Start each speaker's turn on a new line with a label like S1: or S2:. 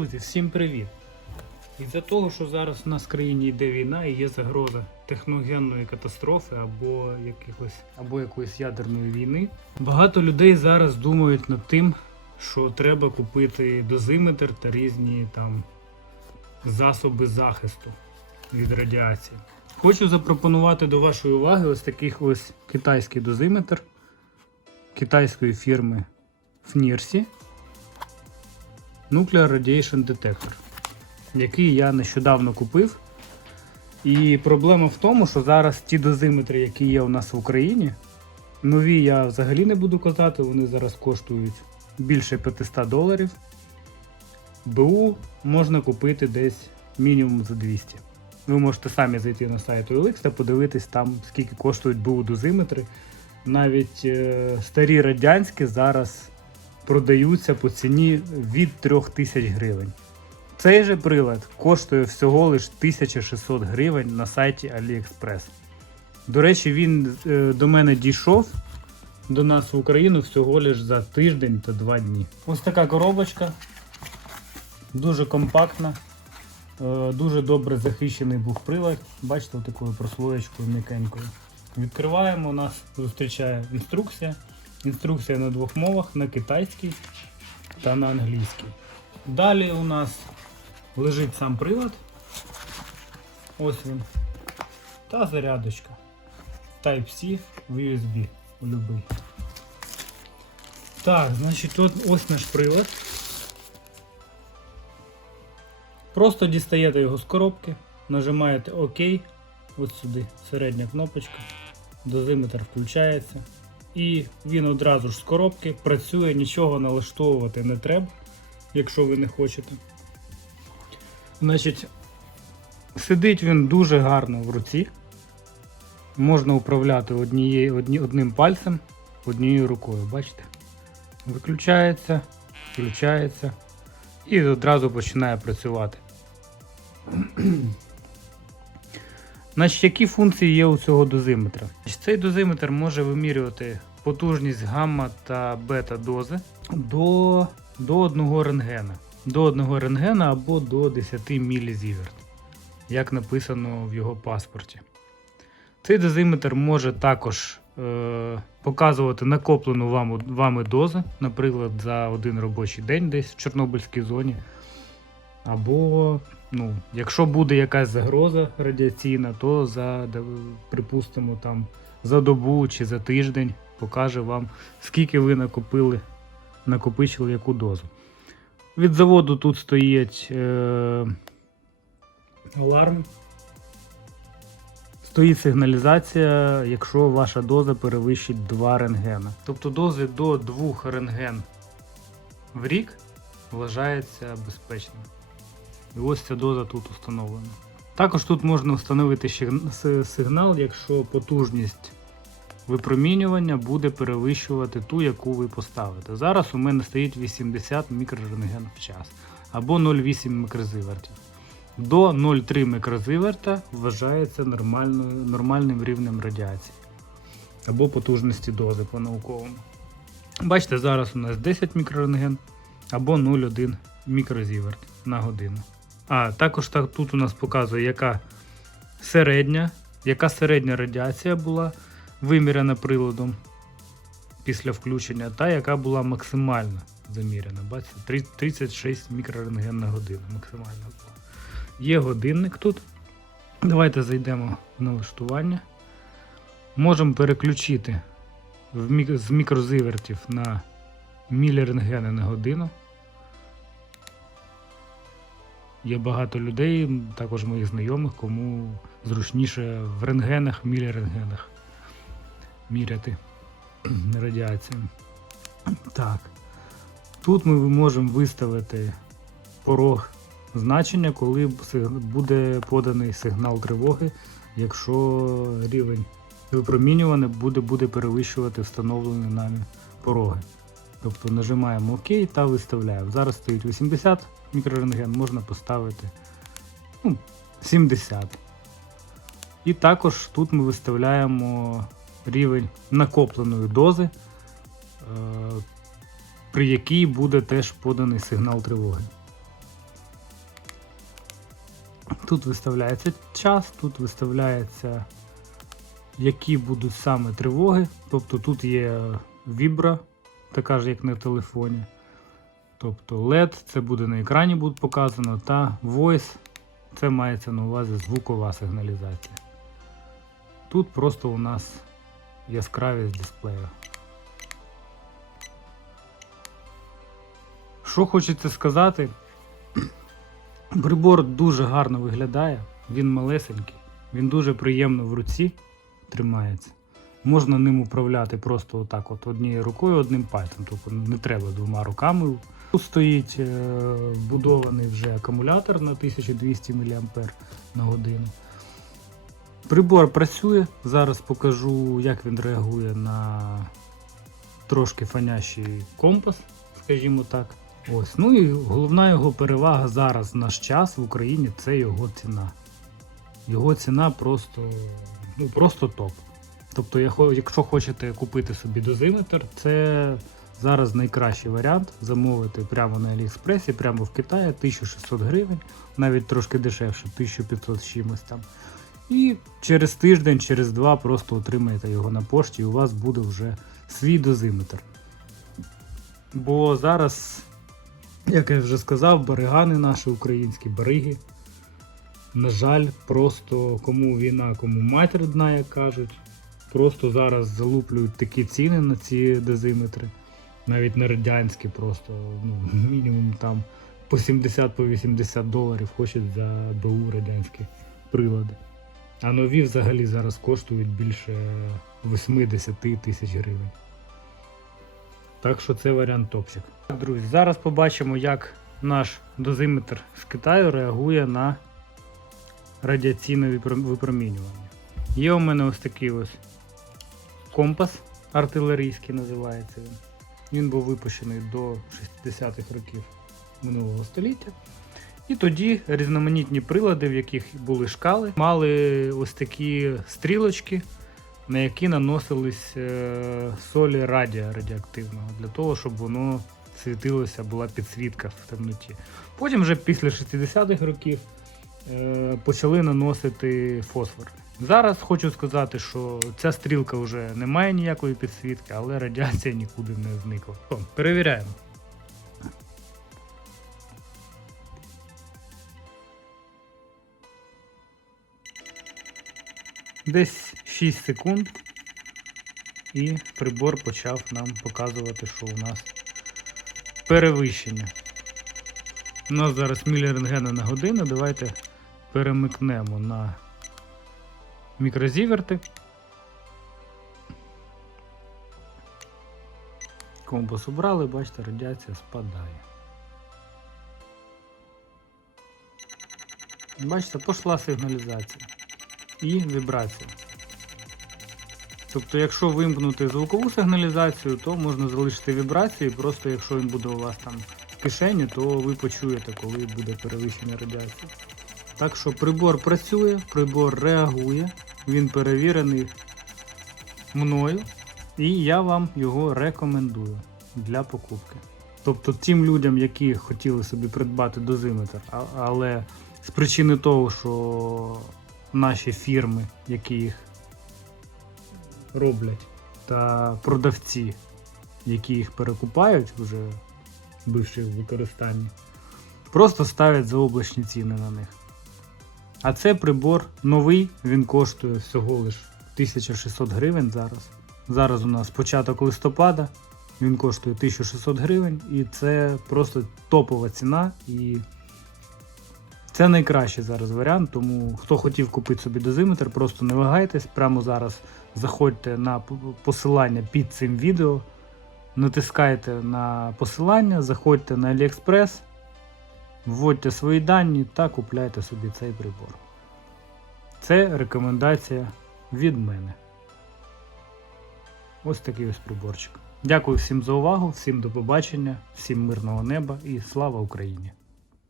S1: Друзі, всім привіт! Із-за того, що зараз у нас в країні йде війна і є загроза техногенної катастрофи або якихось або якоїсь ядерної війни, багато людей зараз думають над тим, що треба купити дозиметр та різні там засоби захисту від радіації. Хочу запропонувати до вашої уваги ось таких ось китайський дозиметр китайської фірми FNIRSI. Nuclear Radiation Detector, який я нещодавно купив. І проблема в тому, що зараз ті дозиметри, які є у нас в Україні, нові я взагалі не буду казати, вони зараз коштують більше 500 доларів. БУ можна купити десь мінімум за 200. Ви можете самі зайти на сайт OLX та подивитись там, скільки коштують БУ дозиметри. Навіть е, старі радянські зараз продаються по ціні від 3000 гривень. Цей же прилад коштує всього лиш 1600 гривень на сайті AliExpress. До речі, він е, до мене дійшов до нас в Україну всього лиш за тиждень та два дні. Ось така коробочка. Дуже компактна, е, дуже добре захищений був прилад. Бачите, такою прослоєчкою м'якенькою. Відкриваємо, нас зустрічає інструкція. Інструкція на двох мовах на китайській та на англійській. Далі у нас лежить сам прилад. Ось він. Та зарядочка. Type-C в USB у любий. Так, значить, от ось наш прилад. Просто дістаєте його з коробки, нажимаєте ОК, ось сюди середня кнопочка, дозиметр включається. І він одразу ж з коробки працює, нічого налаштовувати не треба, якщо ви не хочете. Значить, сидить він дуже гарно в руці. Можна управляти однією, одні, одним пальцем, однією рукою, бачите? Виключається, включається і одразу починає працювати. Значить, які функції є у цього дозиметра? Цей дозиметр може вимірювати потужність гамма та бета дози до, до одного рентгена. До одного рентгена або до 10 мілізіверт, як написано в його паспорті. Цей дозиметр може також е, показувати накоплену вам, вами дозу, наприклад, за один робочий день десь в Чорнобильській зоні. Або, ну, якщо буде якась загроза радіаційна, то за, припустимо, там, за добу чи за тиждень покаже вам, скільки ви накопили, накопичили яку дозу. Від заводу тут стоїть е, аларм. Стоїть сигналізація, якщо ваша доза перевищить 2 рентгена. Тобто дози до 2 рентген в рік вважається безпечним. І ось ця доза тут встановлена. Також тут можна встановити сигнал, якщо потужність випромінювання буде перевищувати ту, яку ви поставите. Зараз у мене стоїть 80 мікрорентген в час або 0,8 мікрозивертів. До 0,3 мікрозиверта вважається нормальним рівнем радіації або потужності дози по-науковому. Бачите, зараз у нас 10 мікрорентген або 0,1 мікрозіверт на годину. А також так, тут у нас показує, яка середня, яка середня радіація була виміряна приладом після включення, та яка була максимальна заміряна. Бачите, 36 мікрорентген на годину максимальна була. Є годинник тут. Давайте зайдемо в налаштування. Можемо переключити з мікрозивертів на мілірентгени на годину. Є багато людей, також моїх знайомих, кому зручніше в рентгенах, мілірентгенах міряти радіацію. Так. Тут ми можемо виставити порог значення, коли буде поданий сигнал тривоги, якщо рівень випромінювання буде, буде перевищувати встановлені нами пороги. Тобто нажимаємо ОК та виставляємо. Зараз стоїть 80 мікрорентген, можна поставити ну, 70. І також тут ми виставляємо рівень накопленої дози, е, при якій буде теж поданий сигнал тривоги. Тут виставляється час, тут виставляється, які будуть саме тривоги. Тобто тут є вібра, така ж як на телефоні. Тобто LED це буде на екрані буде показано, та Voice це мається на увазі звукова сигналізація. Тут просто у нас яскравість дисплею. Що хочеться сказати, прибор дуже гарно виглядає, він малесенький, він дуже приємно в руці тримається. Можна ним управляти просто отак, от однією рукою, одним пальцем. Тобто не треба двома руками. Тут стоїть е, вбудований вже акумулятор на 1200 мА на годину. Прибор працює. Зараз покажу, як він реагує на трошки фанящий компас, скажімо так. Ось. Ну і головна його перевага зараз наш час в Україні це його ціна. Його ціна просто, ну, просто топ. Тобто, якщо хочете купити собі дозиметр, це зараз найкращий варіант замовити прямо на Аліекспресі, прямо в Китаї 1600 гривень, навіть трошки дешевше, 1500 з чимось там. І через тиждень, через два просто отримаєте його на пошті, і у вас буде вже свій дозиметр. Бо зараз, як я вже сказав, баригани наші українські бариги. На жаль, просто кому війна, кому матір дна, як кажуть. Просто зараз залуплюють такі ціни на ці дозиметри. Навіть на радянські просто ну, мінімум там по 70-80 доларів хочуть за БУ радянські прилади. А нові взагалі зараз коштують більше 80 тисяч гривень. Так що це варіант топчик. Друзі, зараз побачимо, як наш дозиметр з Китаю реагує на радіаційне випромінювання. Є у мене ось такий ось компас артилерійський називається він. Він був випущений до 60-х років минулого століття. І тоді різноманітні прилади, в яких були шкали, мали ось такі стрілочки, на які наносились е, солі радія радіоактивного, для того, щоб воно світилося, була підсвітка в темноті. Потім вже після 60-х років е, почали наносити фосфор. Зараз хочу сказати, що ця стрілка вже не має ніякої підсвітки, але радіація нікуди не зникла. О, перевіряємо. Десь 6 секунд, і прибор почав нам показувати, що у нас перевищення. У нас зараз мілірентгена на годину. Давайте перемикнемо на мікрозіверти. Компас убрали, бачите, радіація спадає. Бачите, пішла сигналізація і вібрація. Тобто, якщо вимкнути звукову сигналізацію, то можна залишити вібрації, просто якщо він буде у вас там в кишені, то ви почуєте, коли буде перевищення радіації. Так що прибор працює, прибор реагує, він перевірений мною, і я вам його рекомендую для покупки. Тобто тим людям, які хотіли собі придбати дозиметр, але з причини того, що наші фірми, які їх роблять, та продавці, які їх перекупають вже бивши в використанні, просто ставлять заоблачні ціни на них. А це прибор новий, він коштує всього лиш 1600 гривень зараз. Зараз у нас початок листопада, він коштує 1600 гривень, і це просто топова ціна. І це найкращий зараз варіант. Тому хто хотів купити собі дозиметр, просто не вагайтесь. Прямо зараз заходьте на посилання під цим відео, натискайте на посилання, заходьте на AliExpress, вводьте свої дані та купляйте собі цей прибор. Це рекомендація від мене. Ось такий ось приборчик. Дякую всім за увагу, всім до побачення, всім мирного неба і слава Україні!